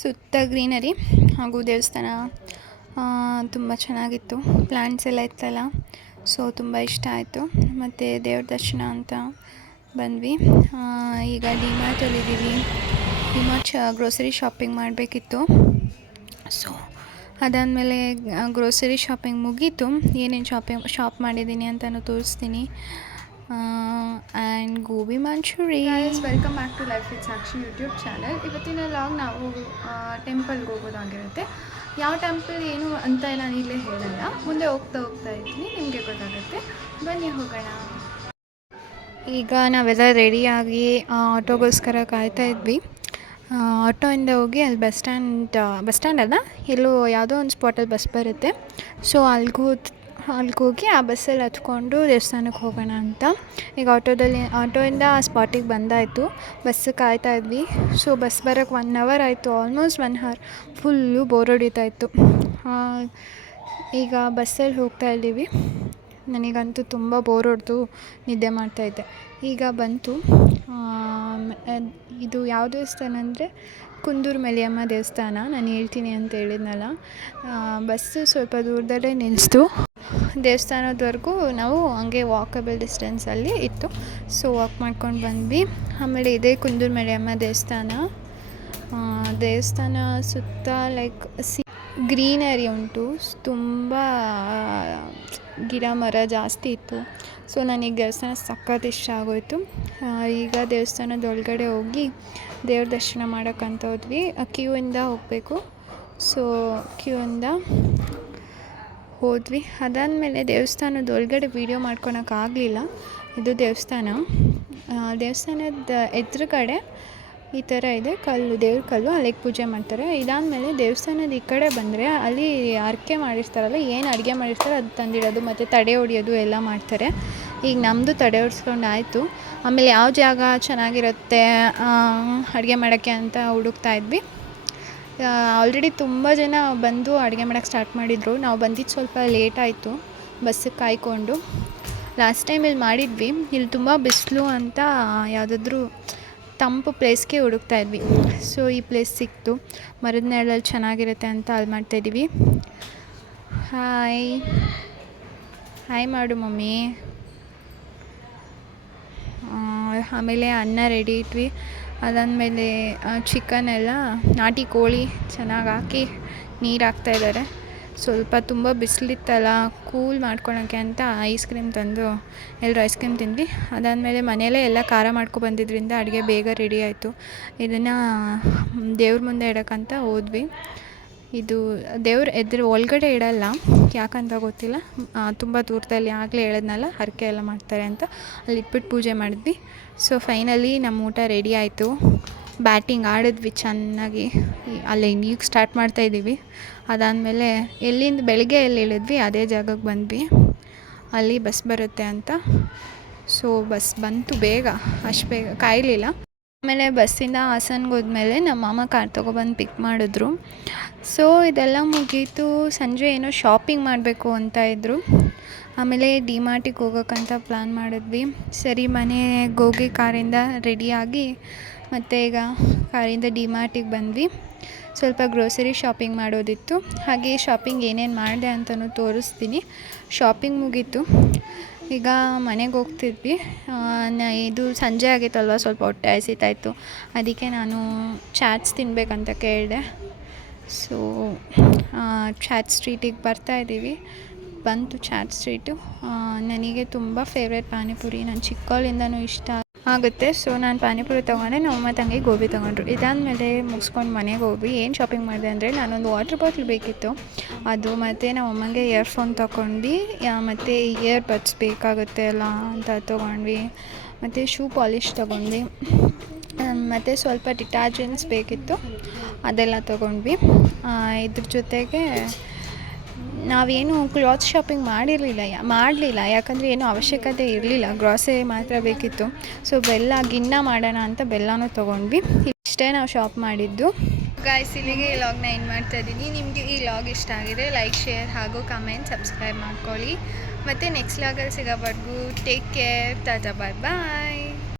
ಸುತ್ತ ಗ್ರೀನರಿ ಹಾಗೂ ದೇವಸ್ಥಾನ ತುಂಬ ಚೆನ್ನಾಗಿತ್ತು. ಪ್ಲ್ಯಾಂಟ್ಸ್ ಎಲ್ಲ ಇತ್ತಲ್ಲ, ಸೊ ತುಂಬ ಇಷ್ಟ ಆಯಿತು. ಮತ್ತು ದೇವ್ರ ದರ್ಶನ ಅಂತ ಬಂದ್ವಿ. ಈಗ ಡಿಮಾರ್ಟಲ್ಲಿದ್ದೀವಿ. ಡಿಮಾರ್ಟ್ ಗ್ರೋಸರಿ ಶಾಪಿಂಗ್ ಮಾಡಬೇಕಿತ್ತು. ಸೊ ಅದಾದಮೇಲೆ ಗ್ರೋಸರಿ ಶಾಪಿಂಗ್ ಮುಗೀತು. ಏನೇನು ಶಾಪ್ ಮಾಡಿದ್ದೀನಿ ಅಂತಲೂ ತೋರಿಸ್ತೀನಿ. And gobi manchurian. Welcome back to life with Sakshi YouTube channel. ಇವತ್ತಿನ ಲಾಗ್ ನಾವು ಟೆಂಪಲ್ಗೆ ಹೋಗೋದಾಗಿರುತ್ತೆ. ಯಾವ ಟೆಂಪಲ್ ಏನು ಅಂತ ನಾನು ಇಲ್ಲೇ ಹೇಳಲ್ಲ, ಮುಂದೆ ಹೋಗ್ತಾ ಇದ್ದೀನಿ, ನಿಮಗೆ ಗೊತ್ತಾಗುತ್ತೆ. ಬನ್ನಿ ಹೋಗೋಣ. ಈಗ ನಾವೆಲ್ಲ ರೆಡಿಯಾಗಿ ಆಟೋಗೋಸ್ಕರ ಕಾಯ್ತಾ ಇದ್ವಿ. ಆಟೋಯಿಂದ ಹೋಗಿ ಅಲ್ಲಿ ಬಸ್ ಸ್ಟ್ಯಾಂಡ್ ಅಲ್ಲ, ಎಲ್ಲೋ ಯಾವುದೋ ಒಂದು ಸ್ಪಾಟಲ್ಲಿ ಬಸ್ ಬರುತ್ತೆ. ಸೊ ಅಲ್ಲಿಗೆ ಹೋಗಿ ಆ ಬಸ್ಸಲ್ಲಿ ಹತ್ಕೊಂಡು ದೇವಸ್ಥಾನಕ್ಕೆ ಹೋಗೋಣ ಅಂತ. ಈಗ ಆಟೋಯಿಂದ ಆ ಸ್ಪಾಟಿಗೆ ಬಂದಾಯಿತು. ಬಸ್ಸಿಗೆ ಕಾಯ್ತಾ ಇದ್ವಿ. ಸೊ ಬಸ್ ಬರೋಕ್ಕೆ 1 hour ಆಯಿತು, ಆಲ್ಮೋಸ್ಟ್ 1 hour. ಫುಲ್ಲು ಬೋರ್ ಹೊಡಿತಾಯಿತ್ತು. ಈಗ ಬಸ್ಸಲ್ಲಿ ಹೋಗ್ತಾ ಇದ್ದೀವಿ. ನನಗಂತೂ ತುಂಬ ಬೋರ್ ಹೊಡೆದು ನಿದ್ದೆ ಮಾಡ್ತಾಯಿದ್ದೆ. ಈಗ ಬಂತು. ಇದು ಯಾವ ದೇವಸ್ಥಾನ ಅಂದರೆ ಕುಂದೂರು ಮಲೆಯಮ್ಮ ದೇವಸ್ಥಾನ. ನಾನು ಹೇಳ್ತೀನಿ ಅಂತ ಹೇಳಿದ್ನಲ್ಲ. ಬಸ್ಸು ಸ್ವಲ್ಪ ದೂರದಲ್ಲೇ ನಿಲ್ಲಿಸ್ತು. ದೇವಸ್ಥಾನದವರೆಗೂ ನಾವು ಹಂಗೆ ವಾಕಬಲ್ ಡಿಸ್ಟೆನ್ಸಲ್ಲಿ ಇತ್ತು. ಸೊ ವಾಕ್ ಮಾಡ್ಕೊಂಡು ಬಂದ್ವಿ. ಆಮೇಲೆ ಇದೇ ಕುಂದೂರು ಮಲೆಯಮ್ಮ ದೇವಸ್ಥಾನ ಸುತ್ತ ಲೈಕ್ ಗ್ರೀನರಿ ಉಂಟು. ತುಂಬ ಗಿಡ ಮರ ಜಾಸ್ತಿ ಇತ್ತು. ಸೊ ನನಗೆ ದೇವಸ್ಥಾನ ಸಖತ್ ಇಷ್ಟ ಆಗೋಯಿತು. ಈಗ ದೇವಸ್ಥಾನದ ಒಳಗಡೆ ಹೋಗಿ ದೇವ್ರ ದರ್ಶನ ಮಾಡೋಕ್ಕಂತ ಹೋದ್ವಿ. ಕ್ಯೂಯಿಂದ ಹೋಗಬೇಕು. ಸೊ ಕ್ಯೂಯಿಂದ ಹೋದ್ವಿ. ಅದಾದಮೇಲೆ ದೇವಸ್ಥಾನದ ಒಳಗಡೆ ವೀಡಿಯೋ ಮಾಡ್ಕೊಳಕ್ಕಾಗಲಿಲ್ಲ. ಇದು ದೇವಸ್ಥಾನದ ಎದುರುಗಡೆ ಈ ಥರ ಇದೆ ದೇವ್ರ ಕಲ್ಲು, ಅಲ್ಲಿಗೆ ಪೂಜೆ ಮಾಡ್ತಾರೆ. ಇದಾದಮೇಲೆ ದೇವಸ್ಥಾನದ ಈ ಕಡೆ ಬಂದರೆ ಅಲ್ಲಿ ಹರಕೆ ಮಾಡಿರ್ತಾರಲ್ಲ, ಏನು ಅಡುಗೆ ಮಾಡಿರ್ತಾರೆ ಅದು ತಂದಿಡೋದು ಮತ್ತು ತಡೆ ಹೊಡಿಯೋದು ಎಲ್ಲ ಮಾಡ್ತಾರೆ. ಈಗ ನಮ್ಮದು ತಡೆ ಹೊಡ್ಸ್ಕೊಂಡು ಆಯಿತು. ಆಮೇಲೆ ಯಾವ ಜಾಗ ಚೆನ್ನಾಗಿರುತ್ತೆ ಅಡುಗೆ ಮಾಡೋಕ್ಕೆ ಅಂತ ಹುಡುಕ್ತಾ ಇದ್ವಿ. ಆಲ್ರೆಡಿ ತುಂಬ ಜನ ಬಂದು ಅಡುಗೆ ಮಾಡೋಕ್ಕೆ ಸ್ಟಾರ್ಟ್ ಮಾಡಿದರು. ನಾವು ಬಂದಿದ್ದು ಸ್ವಲ್ಪ ಲೇಟ್ ಆಯಿತು ಬಸ್ಸಿಗೆ ಕಾಯ್ಕೊಂಡು. ಲಾಸ್ಟ್ ಟೈಮ್ ಇಲ್ಲಿ ಮಾಡಿದ್ವಿ. ಇಲ್ಲಿ ತುಂಬ ಬಿಸಿಲು ಅಂತ ಯಾವುದಾದ್ರೂ ತಂಪು ಪ್ಲೇಸ್ಗೆ ಹುಡುಕ್ತಾ ಇದ್ವಿ. ಸೊ ಈ ಪ್ಲೇಸ್ ಸಿಕ್ತು. ಮರದ ನೆರಳಲ್ಲಿ ಚೆನ್ನಾಗಿರುತ್ತೆ ಅಂತ ಅಲ್ಲಿ ಮಾಡ್ತಾಯಿದ್ದೀವಿ. ಹಾಯ್ ಮಾಡು ಮಮ್ಮಿ. ಆಮೇಲೆ ಅನ್ನ ರೆಡಿ ಇಟ್ವಿ. ಅದಾದಮೇಲೆ ಚಿಕನ್ ಎಲ್ಲ ನಾಟಿ ಕೋಳಿ ಚೆನ್ನಾಗಿ ಹಾಕಿ ನೀರು ಹಾಕ್ತಾಯಿದ್ದಾರೆ. ಸ್ವಲ್ಪ ತುಂಬ ಬಿಸಿಲಿತ್ತಲ್ಲ, ಕೂಲ್ ಮಾಡ್ಕೊಳಕ್ಕೆ ಅಂತ ಐಸ್ ಕ್ರೀಮ್ ತಂದು ಎಲ್ಲರೂ ಐಸ್ ಕ್ರೀಮ್ ತಿಂದ್ವಿ. ಅದಾದಮೇಲೆ ಮನೆಯಲ್ಲೇ ಎಲ್ಲ ಖಾರ ಮಾಡ್ಕೊಬಂದಿದ್ದರಿಂದ ಅಡುಗೆ ಬೇಗ ರೆಡಿ ಆಯಿತು. ಇದನ್ನು ದೇವ್ರ ಮುಂದೆ ಇಡೋಕ್ಕಂತ ಹೋದ್ವಿ. ಇದು ದೇವ್ರ ಒಳಗಡೆ ಇಡಲ್ಲ, ಯಾಕಂತ ಗೊತ್ತಿಲ್ಲ. ತುಂಬ ದೂರದಲ್ಲಿ ಆಗಲೇ ಹೇಳಿದ್ನಲ್ಲ ಹರಕೆ ಎಲ್ಲ ಮಾಡ್ತಾರೆ ಅಂತ, ಅಲ್ಲಿ ಇಟ್ಬಿಟ್ಟು ಪೂಜೆ ಮಾಡಿದ್ವಿ. ಸೊ ಫೈನಲಿ ನಮ್ಮ ಊಟ ರೆಡಿ ಆಯಿತು. ಬ್ಯಾಟಿಂಗ್ ಆಡಿದ್ವಿ ಚೆನ್ನಾಗಿ. ಅಲ್ಲಿ ಈಗ ಸ್ಟಾರ್ಟ್ ಮಾಡ್ತಾಯಿದ್ದೀವಿ. ಅದಾದಮೇಲೆ ಬೆಳಗ್ಗೆ ಎಲ್ಲಿ ಇಳಿದ್ವಿ ಅದೇ ಜಾಗಕ್ಕೆ ಬಂದ್ವಿ. ಅಲ್ಲಿ ಬಸ್ ಬರುತ್ತೆ ಅಂತ. ಸೊ ಬಸ್ ಬಂತು ಬೇಗ, ಅಷ್ಟು ಬೇಗ ಕಾಯಲಿಲ್ಲ. ಆಮೇಲೆ ಬಸ್ಸಿಂದ ಹಾಸನ್ಗೆ ಹೋದ್ಮೇಲೆ ನಮ್ಮ ಮಾಮ ಕಾರ್ ತೊಗೊಬಂದು ಪಿಕ್ ಮಾಡಿದ್ರು. ಸೊ ಇದೆಲ್ಲ ಮುಗೀತು. ಸಂಜೆ ಏನೋ ಶಾಪಿಂಗ್ ಮಾಡಬೇಕು ಅಂತ ಇದ್ದರು. ಆಮೇಲೆ ಡಿಮಾರ್ಟಿಗೆ ಹೋಗೋಕ್ಕಂತ ಪ್ಲ್ಯಾನ್ ಮಾಡಿದ್ವಿ. ಸರಿ ಮನೆಗೆ ಹೋಗಿ ಕಾರಿಂದ ರೆಡಿಯಾಗಿ ಮತ್ತು ಈಗ ಕಾರಿಂದ ಡಿಮಾರ್ಟಿಗೆ ಬಂದ್ವಿ. ಸ್ವಲ್ಪ ಗ್ರೋಸರಿ ಶಾಪಿಂಗ್ ಮಾಡೋದಿತ್ತು. ಹಾಗೆ ಶಾಪಿಂಗ್ ಏನೇನು ಮಾಡಿದೆ ಅಂತಲೂ ತೋರಿಸ್ತೀನಿ. ಶಾಪಿಂಗ್ ಮುಗೀತು. ಈಗ ಮನೆಗೆ ಹೋಗ್ತಿದ್ವಿ. ಇದು ಸಂಜೆ ಆಗಿತ್ತಲ್ವ, ಸ್ವಲ್ಪ ಹೊಟ್ಟೆ ಹಸಿತಾಯಿತ್ತು. ಅದಕ್ಕೆ ನಾನು ಚಾಟ್ಸ್ ತಿನ್ನಬೇಕಂತ ಕೇಳಿದೆ. ಸೊ ಚಾಟ್ ಸ್ಟ್ರೀಟಿಗೆ ಬರ್ತಾಯಿದ್ದೀವಿ. ಬಂತು ಚಾಟ್ ಸ್ಟ್ರೀಟು. ನನಗೆ ತುಂಬ ಫೇವ್ರೇಟ್ ಪಾನಿಪುರಿ. ನಾನು ಚಿಕ್ಕವಳಿಂದನೂ ಇಷ್ಟ ಆಗುತ್ತೆ. ಸೊ ನಾನು ಪಾನಿಪುರಿ ತೊಗೊಂಡೆ, ನಮ್ಮಮ್ಮ ತಂಗಿ ಗೋಬಿ ತೊಗೊಂಡ್ರು. ಇದಾದಮೇಲೆ ಮುಗಿಸ್ಕೊಂಡು ಮನೆಗೆ ಹೋಗಿ ಏನು ಶಾಪಿಂಗ್ ಮಾಡಿದೆ ಅಂದರೆ, ನಾನೊಂದು ವಾಟರ್ ಬಾಟ್ಲ್ ಬೇಕಿತ್ತು, ಅದು ಮತ್ತು ನಮ್ಮಮ್ಮಂಗೆ ಇಯರ್ಫೋನ್ ತೊಗೊಂಡ್ವಿ. ಮತ್ತು ಇಯರ್ ಬಡ್ಸ್ ಬೇಕಾಗುತ್ತೆ ಅಲ್ಲ ಅಂತ ತೊಗೊಂಡ್ವಿ. ಮತ್ತು ಶೂ ಪಾಲಿಶ್ ತೊಗೊಂಡ್ವಿ. ಮತ್ತು ಸ್ವಲ್ಪ ಡಿಟರ್ಜೆಂಟ್ಸ್ ಬೇಕಿತ್ತು, ಅದೆಲ್ಲ ತೊಗೊಂಡ್ವಿ. ಇದ್ರ ಜೊತೆಗೆ ನಾವೇನು ಕ್ಲಾತ್ ಶಾಪಿಂಗ್ ಮಾಡಲಿಲ್ಲ, ಯಾಕಂದರೆ ಏನೂ ಅವಶ್ಯಕತೆ ಇರಲಿಲ್ಲ. ಗ್ರಾಸರಿ ಮಾತ್ರ ಬೇಕಿತ್ತು. ಸೊ ಗಿನ್ನ ಮಾಡೋಣ ಅಂತ ಬೆಲ್ಲನೂ ತೊಗೊಂಡ್ವಿ. ಇಷ್ಟೇ ನಾವು ಶಾಪ್ ಮಾಡಿದ್ದು. ಗಾಯ್ಸ್, ಇಲ್ಲಿಗೆ ಈ ಲಾಗ್ನ ಎಂಡ್ ಮಾಡ್ತಾಯಿದ್ದೀನಿ. ನಿಮಗೆ ಈ ಲಾಗ್ ಇಷ್ಟ ಆಗಿದೆ ಲೈಕ್, ಶೇರ್ ಹಾಗೂ ಕಮೆಂಟ್, ಸಬ್ಸ್ಕ್ರೈಬ್ ಮಾಡ್ಕೊಳ್ಳಿ. ಮತ್ತು ನೆಕ್ಸ್ಟ್ ಲಾಗಲ್ಲಿ ಸಿಗೋವರೆಗೂ ಟೇಕ್ ಕೇರ್, ಟಾಟಾ, ಬಾಯ್ ಬಾಯ್.